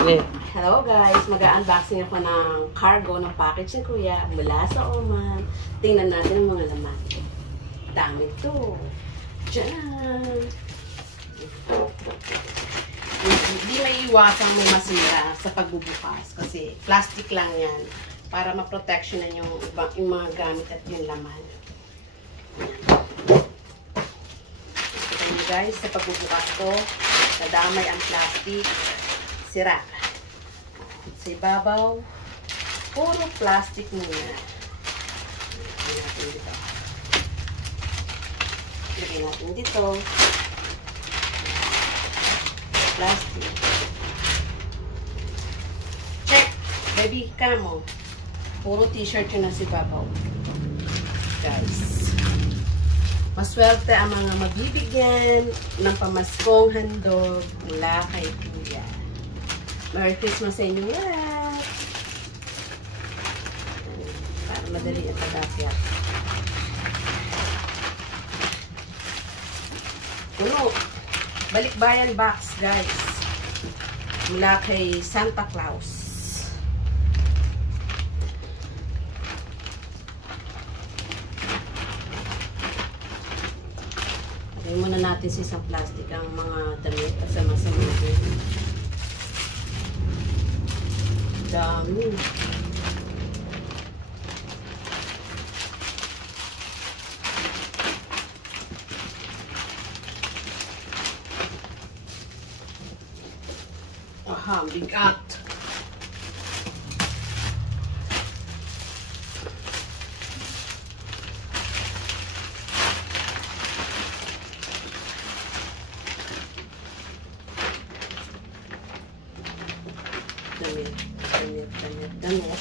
Hello guys, mag-unboxing ako ng cargo ng package ni Kuya mula sa Oman. Tingnan natin ang mga laman. Dami ito. Diyan! Hindi may iwasang may masira sa pagbubukas kasi plastic lang yan para ma-protectionan yung mga gamit at yung laman. Ito nyo guys, sa pagbubukas ko, nadamay ang plastic. Sira. Sa ibabaw, puro plastic muna. Lagyan natin dito. Lagyan natin dito. Plastic. Check! Baby, kamo. Puro t-shirt yun na sa ibabaw. Guys. Maswerte ang mga mabibigyan ng pamaskong handog mula kay Kuya. Merry Christmas sa inyo lahat! Para madali at kadapyat. Puno! Balikbayan box, guys. Mula kay Santa Claus. Lagay muna natin sa isang plastic ang mga damit at sama-sama natin. Dami. Aha, bigat. Damit.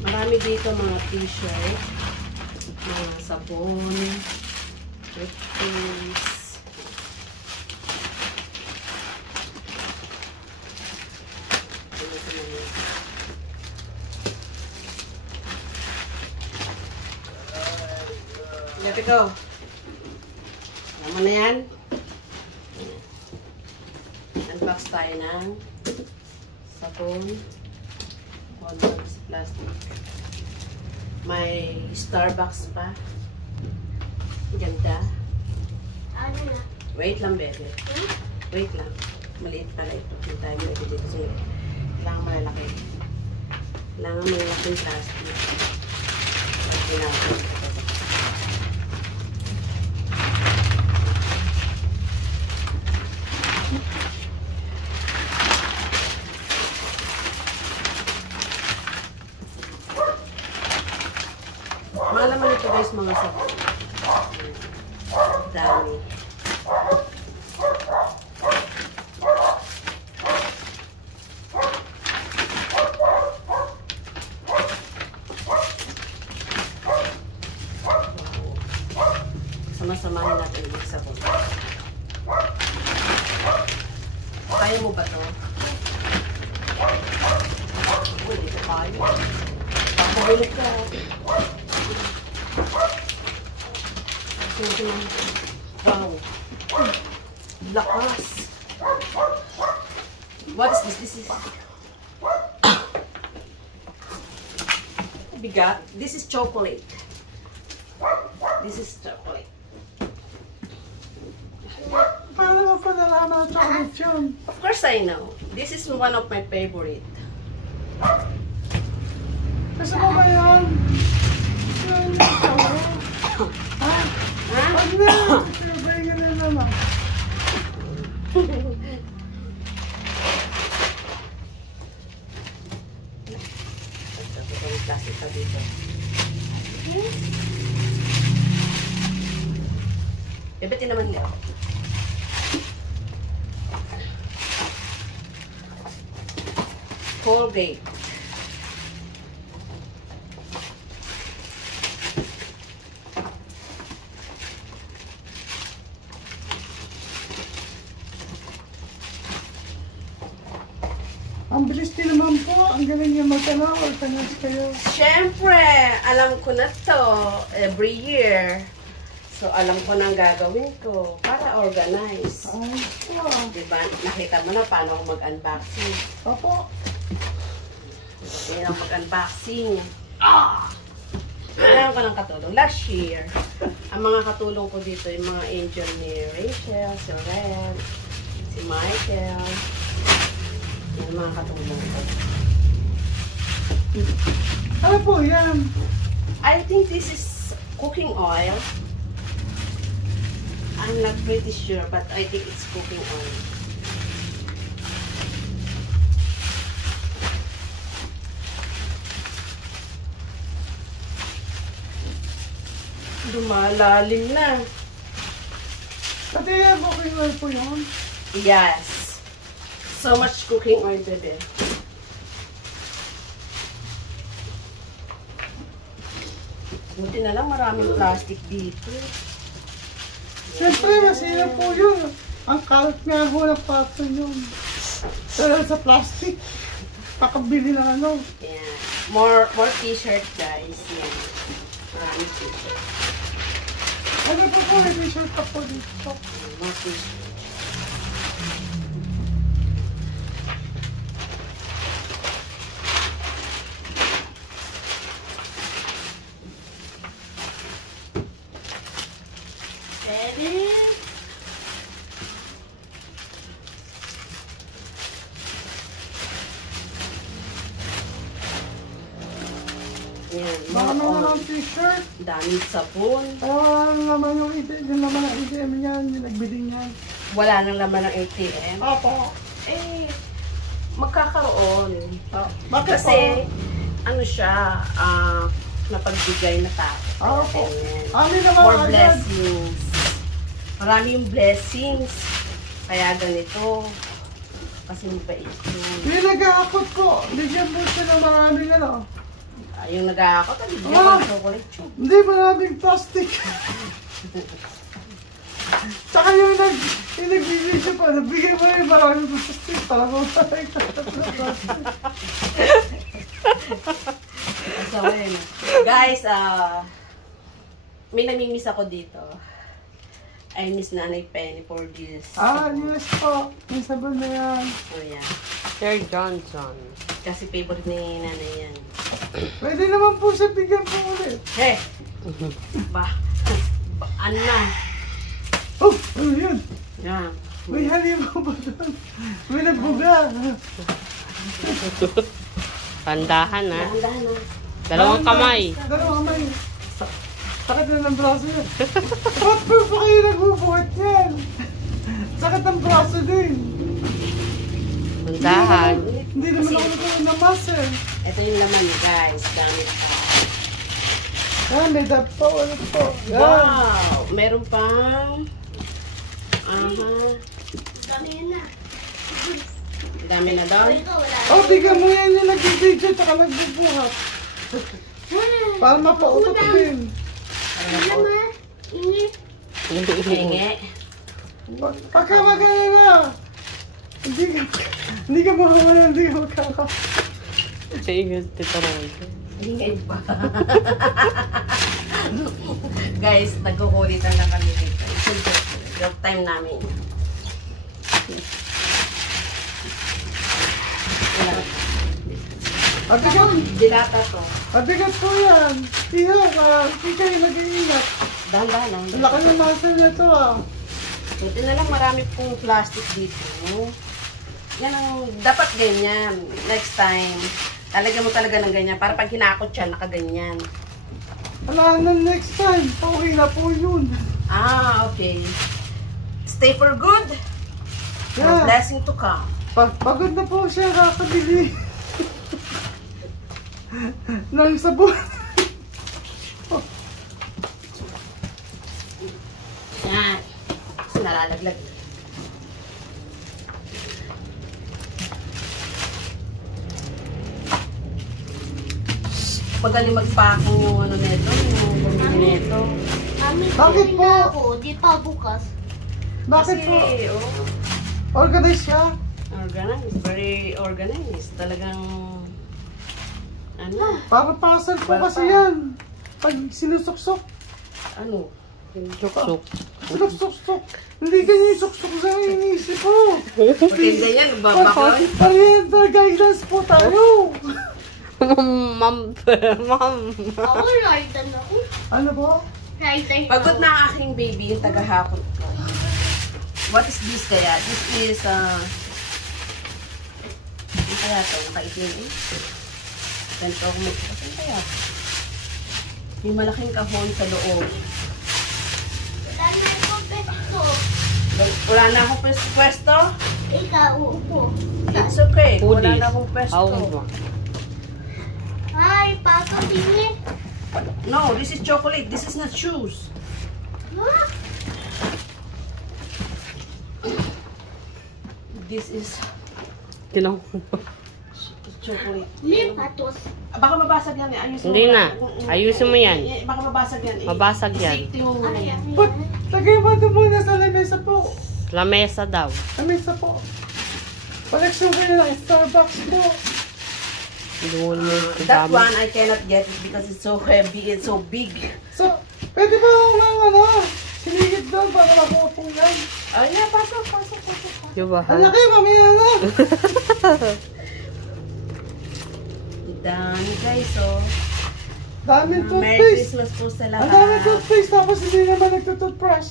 Marami dito mga t-shirt, mga sabon, toothpaste. Let it go. Alam mo na yan? Unbox tayo ng sabon, condoms, plastic. May Starbucks pa. Ganda. Ano na? Wait lang, bebe. Wait lang. Maliit pala ito. Yung tayo mo ito dito sa'yo. Kailangan malalaki. Kailangan malalaking plastic. Kailangan. Malaman ito guys mga sabon. Dami. Sama-samahin natin yung sabon. Kaya mo ba ito? Uy, dito tayo. Pakulit ka. Wow. Lakas. What is this? This is bigat. This is chocolate. This is chocolate. Paano mo pa nalaman ang chocolate yun? Of course I know. This is one of my favorite. Kasi mo ba yun? Ha? Pag na, sabay ka na naman. May plastic pa dito. Bebetin naman nila. Colgate. Ang bilis din naman po. Ang galing niya magtanaw. Altanas kayo. Siyempre, alam ko na to every year. So, alam ko na ang gagawin ko para organize. Ay, wow. Diba? Nakita mo na paano ako mag-unboxing. Opo. Yan ang mag-unboxing. Meron ko ng katulong. Last year, ang mga katulong ko dito, yung mga angel ni Rachel, si Ren, si Michael. Yung mga katulong ko. Ano po yan? I think this is cooking oil. I'm not pretty sure, but I think it's cooking oil. Lumalalim na. Pati yan, cooking oil po yun. Yes. So much cooking oil, bebe. Buti na lang maraming plastic dito. Siyempre, masira po yun. Ang kalat nga ho ng pato yun. Pero sa plastic, pakabili ng ano. Yan. More t-shirt, guys. Yan. Maraming t-shirt. Ano po po, may t-shirt pa po dito. More t-shirt. Ready? Yan. Baka more naman oil. ang t-shirt. Daming sabon. Ano naman yung naman ang ATM niyan, yung nagbiling niyan. Wala nang laman ng ATM. Opo. Eh, magkakaroon. Bakit Kasi, po? ano siya, napagbigay na tao. Opo. Amen. Ano naman More agad? blessings. Marami yung blessings. Kaya ganito. Kasi mabait yun. Yung nag-aakot ko, bigyan mo siya ng maraming ano. Yung nag-aakot, bigyan Ah! ko ng chocolate chip. Hindi, maraming plastic. Tsaka yung nagbibigay siya pa, nabigyan mo yung maraming plastic. Talagang maraming plastic. So, ayun. Guys, may namimiss ako dito. I miss Nanay Penny for this. Yes po. Yung sabon na yan. Oh, yeah. Sir Johnson. Kasi favorite ni Nanay yan. Pwede naman po siya bigyan po ulit. Hey! Ano na? Oh, ano yun? Yan. May halimaw ba doon? May nagbuga. Pandahan ha. Dahan-dahan na. Dalawang kamay. Dalawang kamay. Sakit na ng braso yan. Ba't po pa kayo nagbubuhat yan? Sakit ng braso din. Pandahan. Hindi naman ako nagkaroon ng muscle. Ito yung laman, guys. Dami pa. May dab pa ulit po. Yan. Wow! Meron pang... Aha. Dami yan na. Dami na daw. Ikaw, wala. Oh, bigyan mo yan yung nag-video tsaka nagbubuhat. Para mapautot din. Wala ma. Ini. Hingi. Pagka magana na. Hindi ka makawala, hindi ka makaka. Sa inyo, Tito Roy. Hingi pa. Guys, nagkukulitan na kami dito. Joke time namin. Abigat, Dilata to. abigat po yan. Hindi kayo nag-iingat. Dahan-dahan lang. Ang laki ng muscle na to ah. Buti na lang marami pong plastic dito. Yan ang, dapat ganyan. Next time, lalagyan mo talaga ng ganyan. Para pag hinakot siya, nakaganyan. Wala na next time. Okay na po yun. Okay. Stay for good. For Yeah. blessing to come. Pagod na po siya kakabili. ng sabon. Yan. Kasi nalalaglag. Magaling mag-packing yung ano nito, yung bumili nito. Mami, Bakit bumili po? na ako. Di pa bukas. Bakit Kasi, po? oh, Organize siya. organized. Very organized. Talagang, ano, Para pasal po Well, kasi yan. Pag sinusuksok. ano, Suksok. Suksok. Hindi ganyan yung suksok sa iniisip ko. Maganda yan, babakloy. Parental guidance po tayo. Ma'am. Ako, Raitan ako. Ano ba? Raitan Pagod na ang aking baby, yung tagahapon ko. What is this kaya? This is, ano kaya ito? Nakaitim eh. Ganito ako magpapasal kaya. May malaking kahon sa loob. Wala na akong pesto. Wala na akong pwesto. Ikaw, uupo. It's okay. Wala Pudis. na akong pwesto. Awa. Ay, Papa, tingin. No, this is chocolate. This is not shoes. Ha? This is Tinaw. chocolate. May patos. Baka mabasag yan eh. Ayusin Hindi mo. na. Ayusin mo yan. Baka mabasag yan eh. Mabasag yan. Safety mo muna Ay, yan. But, lagay mo ito muna sa lamesa po. Lamesa daw. Lamesa po. Collection ko yun ng Starbucks po. Hindi mo naman That dami. one, I cannot get it because it's so heavy. It's so big. So, pwede ba mga ano, sinigit doon para makuha po yan? Oh yeah, pasok. Diba? Ang laki, mamaya na. Dami guys, so. Daming Merry toothpaste. Christmas po sa Ang lahat. daming toothpaste, tapos hindi naman nagtutoothbrush.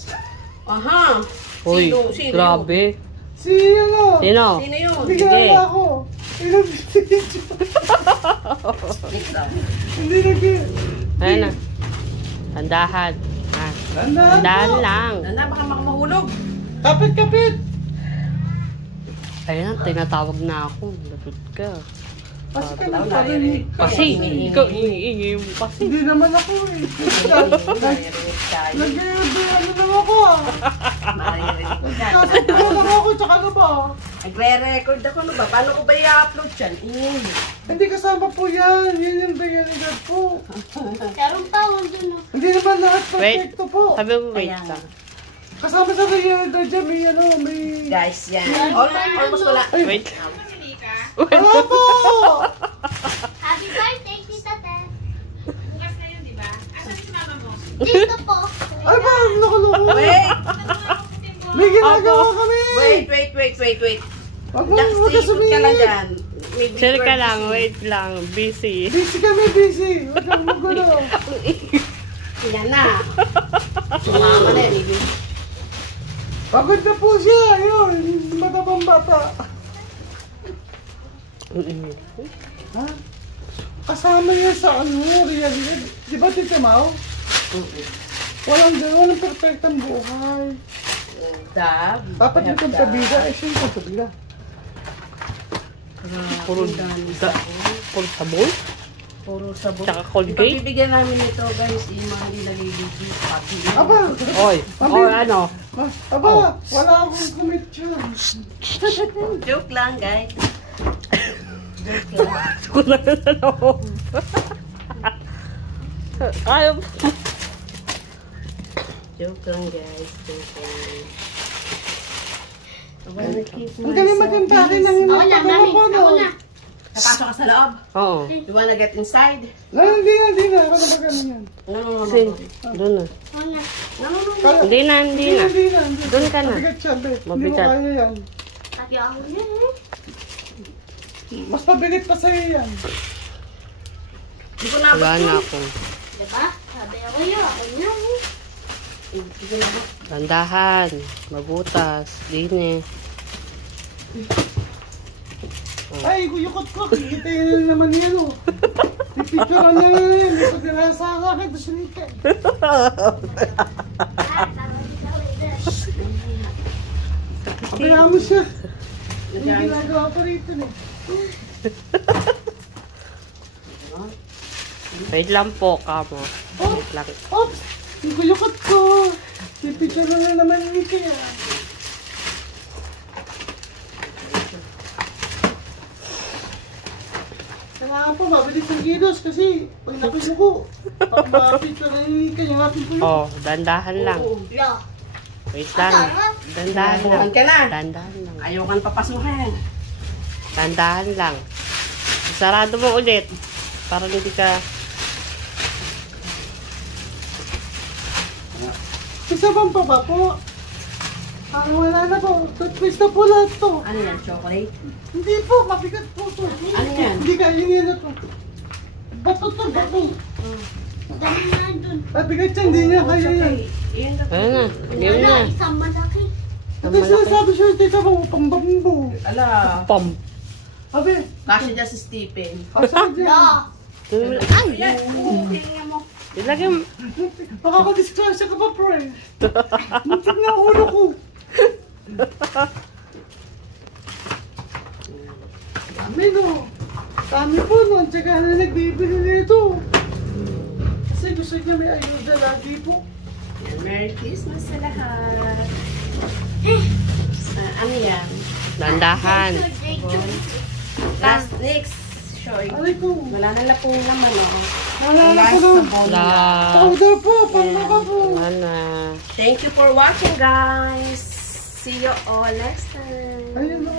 Aha. Uy, Sino grabe. Si ano, Sino? Sino yun? hindi Sige. ginagawa ako. Ilang video. Ikaw. Hindi nag- Ayan na. Tandahan. Ah, tandahan po. lang. Nana, baka makamahulog. Kapit-kapit. Ayan, tinatawag na ako. Lagot ka. Kasi ka Tao, nagparinig. Kasi, ikaw, iingay mo kasi. Hindi naman ako eh. Naririnig tayo. Nag-ano lang ako ah. Naririnig tayo. Kasabihan lang ako, tsaka ano ba? Nagre-record ako no ba? Paano ko ba i-upload yan? Hindi kasama po yan. Yan yung realidad po. Meron pa ako dun. Oh. Hindi naman lahat Wait. perfecto po. Sabi mo, wait Ayan. lang. Kasama sa realidad dyan, may ano, may... Guys, yan. Almost wala. Wait. Wala po! Happy birthday, Tita Tess. Bukas na yun, di ba? Asan si mama mo? Dito po. Ay ba, nakaloko. Wait! May ginagawa kami. Wait. Wag mo, Just wag ka ikot ka lang sumingit. dyan. Chill ka lang, wait lang. Busy. Busy kami, busy. Huwag kang magulo. Yan na. Sumama na yan. Pagod na po siya. Ayun, matabang bata. Ha? Kasama niya sa ano, realidad. Di ba, Tita Mau? Walang gano'n, walang perfectang buhay. Dab. Dapat yung pagtabida, eh siya yung pagtabida. Puro sabon? Puro sabon. Tsaka Colgate? Ipabibigyan namin ito guys, yung mga nilagay dito. Pati yun. Aba, Oy, ano? aba, wala akong commit dyan. Joke lang guys. Joke lang. Kuna na sa loob. Ayaw. Joke lang guys. Joke lang. I wanna keep Ang galing maganda rin ng Ako na, inapagano mami. ko, no? Ako na. Napasok ka sa loob. Oo. You wanna get inside? Hindi na. Ako na ba ganun yan? No. Sin, doon na. Ako na. Kaya- Hindi na. Hindi na. Doon ka na. Mabigat siya, be. Hindi mo Mabigat. kaya yan. Sabi ako na. Mas mabigat pa sa'yo yan. Hindi ko na Wala na ako. Diba? Sabi ako yun. Ako na. Hindi ko na Tandahan. Mabutas. Dine. Ay, yukot ko. Kikita yun naman yan, oh. Pipicturean niya na yan. May pagkala sa akin. Tapos sinika. Kaya mo siya. Yung ginagawa pa rito, eh. Wait lang po, kamo. Wait lang. Oops! Yung kuyukot ko. Pipicture na naman ni kaya. Kailangan po mabilis ang kilos kasi pag nakuyuko, pag ma-picture na ni kaya yung ating kuyuko. Oh, dandahan lang. Lo. Wait lang. Dandahan lang. Dandahan ka na. Dandahan lang. Ayaw kang papasukin. Dandahan lang. Sarado mo ulit. Para hindi ka... Isa pang pa ba po? Wala na po. Toothpaste na po lahat to. Ano yan? Chocolate? Hindi po, mabigat po to. Ano yan? Hindi kainin na to. Bato to, bato. Dami na dun. Mabigat yan, hindi niya kaya yan. Yan na. Ayun na. Yun na. Wala, isang malaki. Ito sinasabi siya, tita mo, pambambo. Ala. Pam. Sabi, Kasi dyan si Stephen. asa dyan. Ay! Yan. Tingnan mo. Ilagay mo. Makakadisgrasya ka pa, pre. Muntik na ang ulo ko. Dami no. Dami po no. Tsaka na nagbibili nito. Kasi gusto niya may ayuda lagi po. Yan. Merry Christmas sa lahat. Ano yan? Dandahan. Last, next. Shoy. Alay ko. Wala na lapong naman, oh. Naalala ko na. La. Powder po. Pangmaka po. Wala. Thank you for watching, guys. See you all next time. Ayun o.